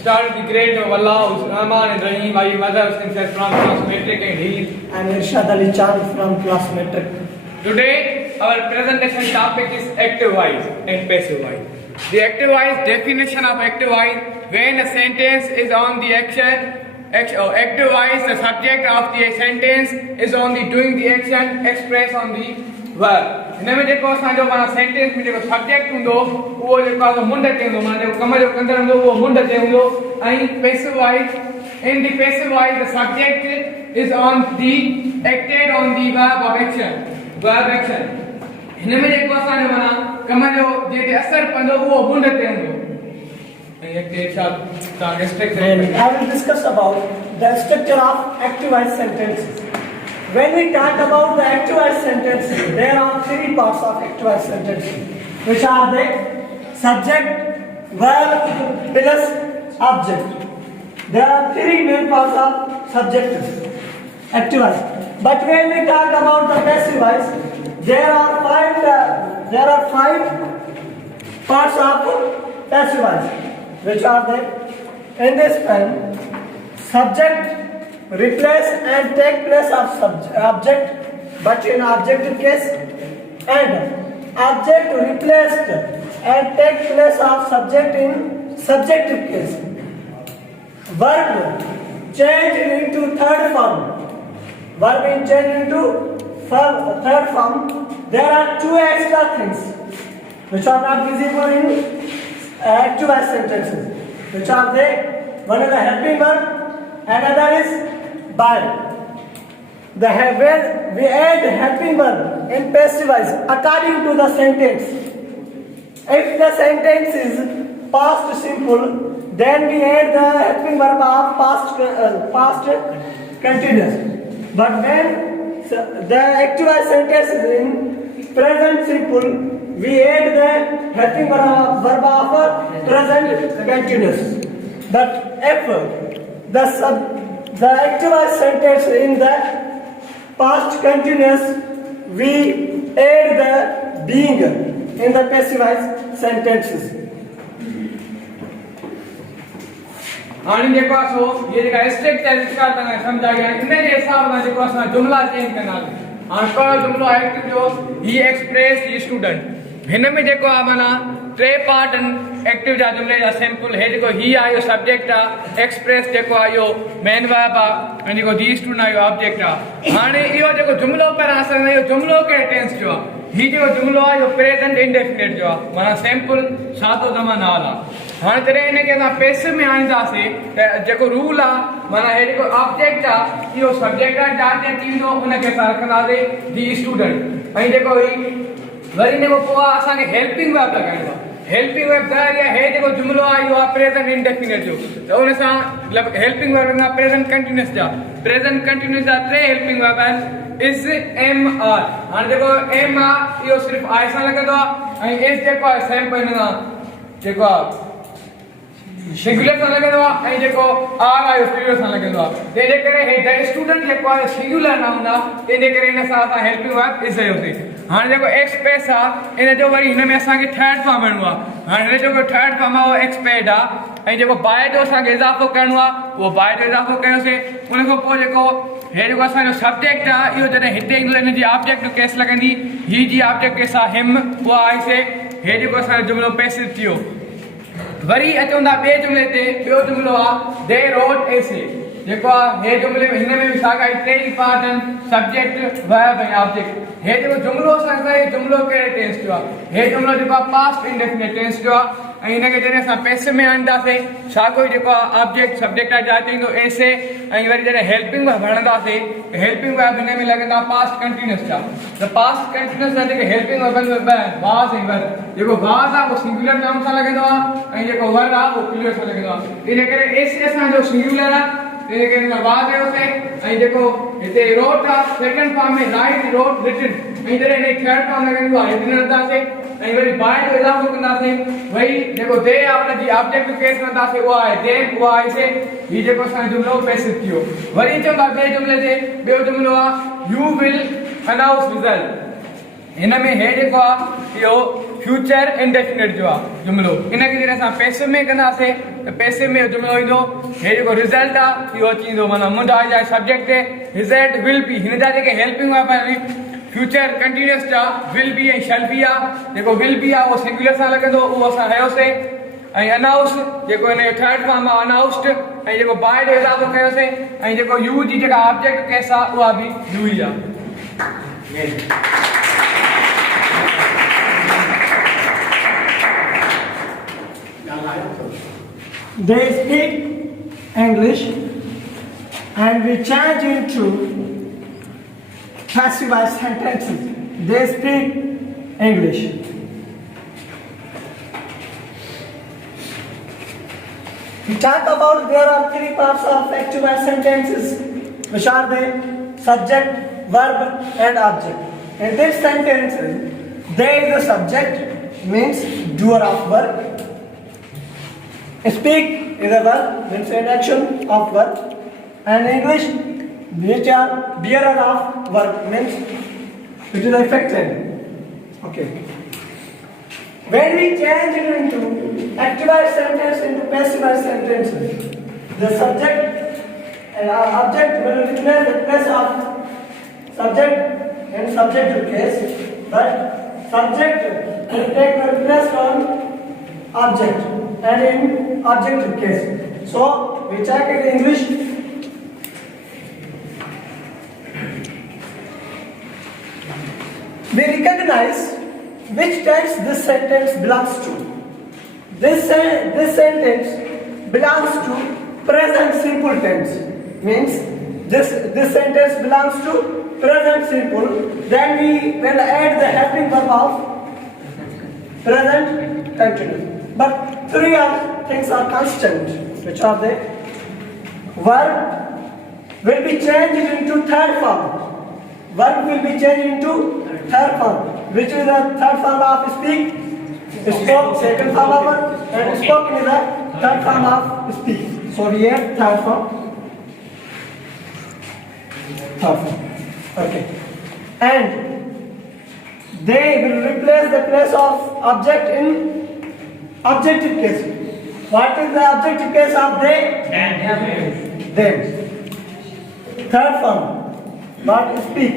started the great of Allah, Rahman and Rahim, my mother since from Classmetric and he. And Irshad Ali Chand from Classmetric. Today, our presentation topic is active voice and passive voice. The active voice, definition of active voice, when a sentence is on the action, active voice, the subject of the sentence is on the doing the action, express on the verb. हिनमें जेको असांजो माना sentence में जेको subject हूंदो उहो जेको आहे मुंड ते हूंदो माना जेको कम जो कंदड़ हूंदो उहो मुंड ते हूंदो ऐं passive voice in the passive voice the subject is on the acted on the verb action हिनमें जेको असांजो माना कम जो जेके असर पवंदो उहो मुंड ते हूंदो ऐं एक्टेड छा तव्हां restrict I will discuss about the structure of active voice sentences. When we talk about the active voice sentences, there are three parts of active voice sentences, which are the subject, verb, plus object. There are three main parts of subject active voice. But when we talk about the passive voice, there are five parts of passive voice, which are the in this pen, subject replace and take place of object, but in objective case, and object replaced and take place of subject in subjective case. Verb changed into third form. Verb is changed into third form. There are two extra things which are not visible in active voice sentences, which are one is the helping verb, another is by. When we add helping verb in passive voice according to the sentence. If the sentence is past simple, then we add the helping verb of past continuous. But when the active voice sentence is in present simple, we add the helping verb of present continuous. But if the active voice sentence in the past continuous, we add the being in the passive voice sentences. हाणे जेको आहे सो ये जेका strict है इसका तव्हां समझा गया इन जे हिसाब सां जेको असां जुमला चेंज कंदासीं हाणे पहिरियों जुमलो आहे जो ही एक्सप्रेस ही स्टूडेंट हिन में जेको आहे माना टे पार्ट एक्टिव जा जुमले जा सिंपल हे जेको ही आहे सब्जेक्ट आहे एक्सप्रेस जेको आहे इहो मेन वर्ब आहे ऐं जेको दी स्टूडेंट आहे इहो ऑब्जेक्ट आहे हाणे इहो जेको जुमलो पहिरां असां इहो जुमलो कहिड़े टेंस जो आहे ही जेको जुमलो आहे इहो प्रेज़ेंट इंडेफिनिट जो आहे माना सिंपल सादो ज़मानो आहे हाणे जॾहिं हिनखे असां पैसिव में आणींदासीं त जेको रूल आहे माना हे जेको ऑब्जेक्ट आहे इहो सब्जेक्ट आहे जाते थींदो उनखे असां रखंदासीं दी स्टूडेंट ऐं जेको ही वरी जेको पोइ आहे असांखे हेल्पिंग वर्ब लॻाइणो आहे हेल्पिंग वर्ब ज़ाहिर आहे हे जेको जुमलो आहे इहो आहे प्रेज़ेंट इंडेफिनिट जो त उन सां हेल्पिंग वर्ब आहे प्रेज़ेंट कंटिन्यूअस जा प्रेज़ेंट कंटिन्यूअस जा टे हेल्पिंग वर्ब आहिनि इज़ एम आर हाणे जेको एम आहे इहो सिर्फ़ु आई सां लॻंदो आहे ऐं इज़ जेको आहे सेम हिन सां जेको आहे सिंगुलर सां लॻंदो आहे ऐं जेको आर आहे प्लूरल सां लॻंदो आहे तंहिंजे करे हे द स्टूडेंट जेको आहे सिंगुलर न हूंदा तंहिंजे करे हिन सां असां हेल्पिंग वर्ब इज़ कयोसीं हाणे जेको एक्सप्रेस आहे इन जो वरी हिन में असांखे थर्ड फॉर्म आणिणो आहे हाणे हिन जेको थर्ड फॉर्म आहे उहो एक्सपेड आहे ऐं जेको बाय जो असांखे इज़ाफ़ो करिणो आहे उहो बाय जो इज़ाफ़ो कयोसीं उन खां पोइ जेको हे जेको असांजो सब्जेक्ट आहे इहो जॾहिं हिते ईंदो हिन जी ऑब्जेक्ट केस लॻंदी ही जी ऑब्जेक्ट केस आहे हिम उहा आईसीं हे जेको असांजो जुमिलो पैसिव थियो वरी अचूं था ॿिए जुमिले ते ॿियो जुमिलो आहे दे रोट एसे जेको आहे हे जुमिले में हिन में बि साॻा टे ई पार्ट आहिनि सब्जेक्ट वर्ब ऐं ऑब्जेक्ट हे जेको जुमिलो असांखे हे जुमिलो कहिड़े टेंस जो आहे हे जुमिलो जेको आहे पास्ट इंडेफिनिट टेंस जो आहे ऐं हिनखे जॾहिं असां पैसिव में आणींदासीं साॻियो ई जेको आहे ऑब्जेक्ट सब्जेक्ट आहे जाते ईंदो एसे ऐं वरी जॾहिं हेल्पिंग वर्ब हणंदासीं हेल्पिंग वर्ब हिन में लॻंदा पास्ट कंटिन्यूअस जा त पास्ट कंटिन्यूअस जा जेके हेल्पिंग वर्ब आहिनि वाज़ ऐं वर जेको वाज़ आहे उहो सिंगुलर नाम सां लॻंदो आहे ऐं जेको वर आहे उहो प्लूरल सां लॻंदो आहे इन करे एसे असांजो सिंगुलर आहे तंहिंजे करे हिन वाज़ कयोसीं ऐं जेको हिते रोट आहे सेकंड फॉर्म में राइट रोट रिटन ऐं जॾहिं हिन थर्ड फॉर्म लॻंदो आहे हिते रखंदासीं ऐं वरी बाय जो इज़ाफ़ो कंदासीं वरी जेको दे आहे उनजी ऑब्जेक्ट केस कंदासीं उहा आहे देन उहा आईसीं हीउ जेको असांजो जुमिलो पैसिव थियो वरी अचूं था ॿिए जुमिले ते ॿियो जुमिलो आहे यू विल अनाउंस रिज़ल्ट इनमें है जेको आहे इहो फ्यूचर इंडेफिनिट जो आहे जुमिलो इनखे जॾहिं असां पैसिव में कंदासीं त पैसिव में जुमिलो ईंदो हे जेको रिज़ल्ट आहे इहो अची वेंदो माना मुंडा जा सब्जेक्ट रिज़ल्ट विल बी हिन जा जेके हेल्पिंग आहे फ्यूचर कंटिन्यूअस जा विल बी ऐं शैल बी आहे जेको विल बी आहे उहो सिंगुलर सां लॻंदो उहो असां हयोसीं ऐं अनाउंस जेको हिन जो थर्ड फॉर्म आहे अनाउंस्ड ऐं जेको बाय जो इरादो कयोसीं ऐं जेको यू जी जेका ऑब्जेक्ट केस आहे उहा बि यू ई आहे They speak English and we change into passive voice sentences. They speak English. We talk about there are three parts of active voice sentences, which are the subject, verb, and object. In this sentence, there is a subject, means doer of work. Speak is a verb, means an action of work. And English, which are bearer of work, means it is affected. Okay. When we change it into active voice sentence into passive voice sentences, the subject and object will replace the place of subject in subjective case, but subject will take the place on object and in objective case. So we check in English. We recognize which tense this sentence belongs to. This sentence belongs to present simple tense. Means this sentence belongs to present simple. Then we will add the helping verb of present continuous. But three things are constant, which are the verb will be changed into third form. Verb will be changed into third form. Which is the third form of speak? Spoke, second form of verb, and spoken is the third form of speak. So here, third form. Third form. Okay. And they will replace the place of object in objective case. What is the objective case of they? Them. Third form. What is speak?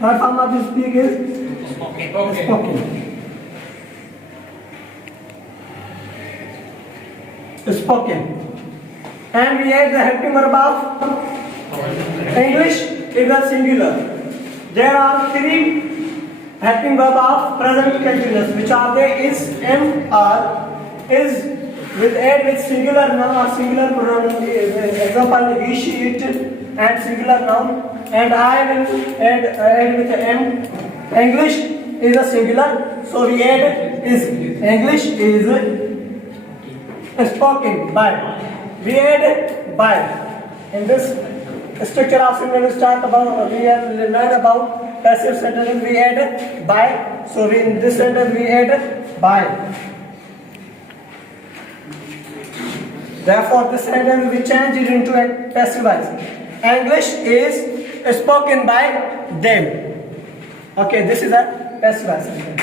Third form of speak is spoken. Spoken. And we add the helping verb of English is a singular. There are three helping verb of present continuous, which are they is, am, are, is with add with singular noun or singular pronoun. Example, he, she, it, and singular noun. And I will add with am. English is a singular, so we add is. English is spoken by. We add by. In this structure of sentence, we talk about, we have learned about passive sentence. We add by. So in this sentence we add by. Therefore, this sentence we change it into a passive voice. English is spoken by them. Okay, this is a passive voice sentence.